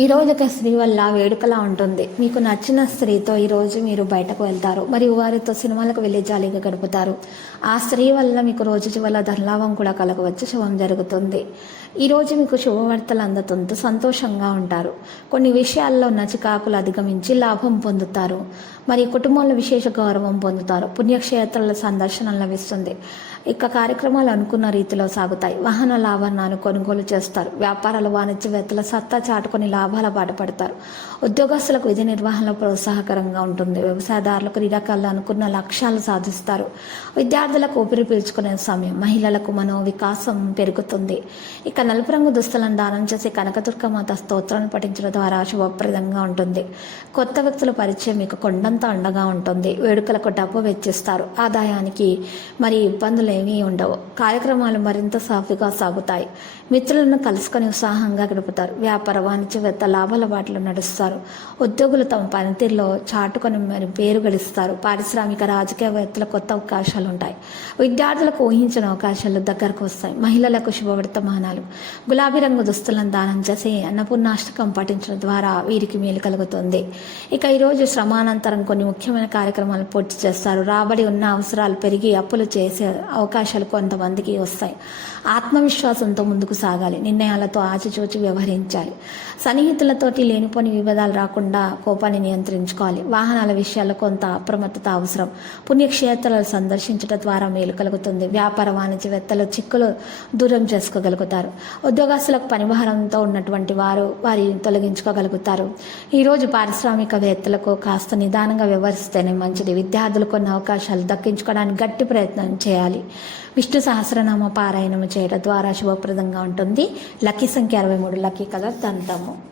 ఈ రోజు ఒక స్త్రీ వల్ల వేడుకలా ఉంటుంది. మీకు నచ్చిన స్త్రీతో ఈరోజు మీరు బయటకు వెళ్తారు. మరియు వారితో సినిమాలకు వెళ్ళి జాలీగా గడుపుతారు. ఆ స్త్రీ వల్ల మీకు రోజు చివర ధనలాభం కూడా కలగవచ్చు. శుభం జరుగుతుంది. ఈ రోజు మీకు శుభవార్తలు అందుతుంటూ సంతోషంగా ఉంటారు. కొన్ని విషయాల్లో ఉన్న చికాకులు అధిగమించి లాభం పొందుతారు. మరి కుటుంబంలో విశేష గౌరవం పొందుతారు. పుణ్యక్షేత్రాల సందర్శన లభిస్తుంది. ఇక కార్యక్రమాలు అనుకున్న రీతిలో సాగుతాయి. వాహన లాభాలను కొనుగోలు చేస్తారు. వ్యాపారాలు వాణిజ్యవేత్తల సత్తా చాటుకొని లాభాల బాటపడతారు ఉద్యోగస్తులకు విధి నిర్వహణలో ప్రోత్సాహకరంగా ఉంటుంది. వ్యవసాయదారులకు క్రీడాకారులు అనుకున్న లక్ష్యాలు సాధిస్తారు. విద్యార్థులకు ఊపిరి పీల్చుకునే సమయం మహిళలకు మనో వికాసం పెరుగుతుంది. ఇక నలుపు రంగు దుస్తులను దానం చేసి కనకదుర్గమాత స్తోత్రాన్ని పఠించడం ద్వారా శుభప్రదంగా ఉంటుంది. కొత్త వ్యక్తుల పరిచయం మీకు కొండంత అండగా ఉంటుంది. వేడుకలకు డబ్బు వెచ్చిస్తారు. ఆదాయానికి మరి ఇబ్బందులు ఏమీ ఉండవు. కార్యక్రమాలు మరింత సాఫీగా సాగుతాయి. మిత్రులను కలుసుకొని ఉత్సాహంగా గడుపుతారు. వ్యాపార వాణిజ్యవేత్త లాభాల బాటలు నడుస్తారు. ఉద్యోగులు తమ పనితీరులో చాటుకొని మరి పేరు గడిస్తారు పారిశ్రామిక రాజకీయవేత్తల కొత్త అవకాశాలు ఉంటాయి విద్యార్థులకు ఊహించిన అవకాశాలు దగ్గరకు వస్తాయి. మహిళలకు శుభవర్తమానాలు. గులాబీ రంగు దుస్తులను దానం చేసి అన్నపూర్ణాష్టకం పఠించడం ద్వారా వీరికి మేలు కలుగుతుంది. ఇక ఈరోజు శ్రమానంతరం కొన్ని ముఖ్యమైన కార్యక్రమాలు పూర్తి చేస్తారు. రాబడి ఉన్న అవసరాలు పెరిగి అప్పులు చేసే అవకాశాలు కొంతమందికి వస్తాయి. ఆత్మవిశ్వాసంతో ముందుకు సాగాలి. నిర్ణయాలతో ఆచిచూచి వ్యవహరించాలి. సన్నిహితులతోటి లేనిపోని విభేదాలు రాకుండా కోపాన్ని నియంత్రించుకోవాలి. వాహనాల విషయాల్లో కొంత అప్రమత్తత అవసరం. పుణ్యక్షేత్రాలు సందర్శించడం ద్వారా మేలు కలుగుతుంది. వ్యాపార వాణిజ్యవేత్తలు చిక్కులు దూరం చేసుకోగలుగుతారు. ఉద్యోగస్తులకు పనిభారంతో ఉన్నటువంటి వారు వారిని తొలగించుకోగలుగుతారు. ఈరోజు పారిశ్రామికవేత్తలకు కాస్త నిదానంగా వ్యవహరిస్తేనే మంచిది. విద్యార్థులు కొన్ని అవకాశాలు దక్కించుకోవడానికి గట్టి ప్రయత్నం చేయాలి. విష్ణు సహస్రనామ పారాయణము చేయడం ద్వారా శుభప్రదంగా ఉంటుంది. లక్కీ సంఖ్య అరవై మూడు. Lucky colour దంతము.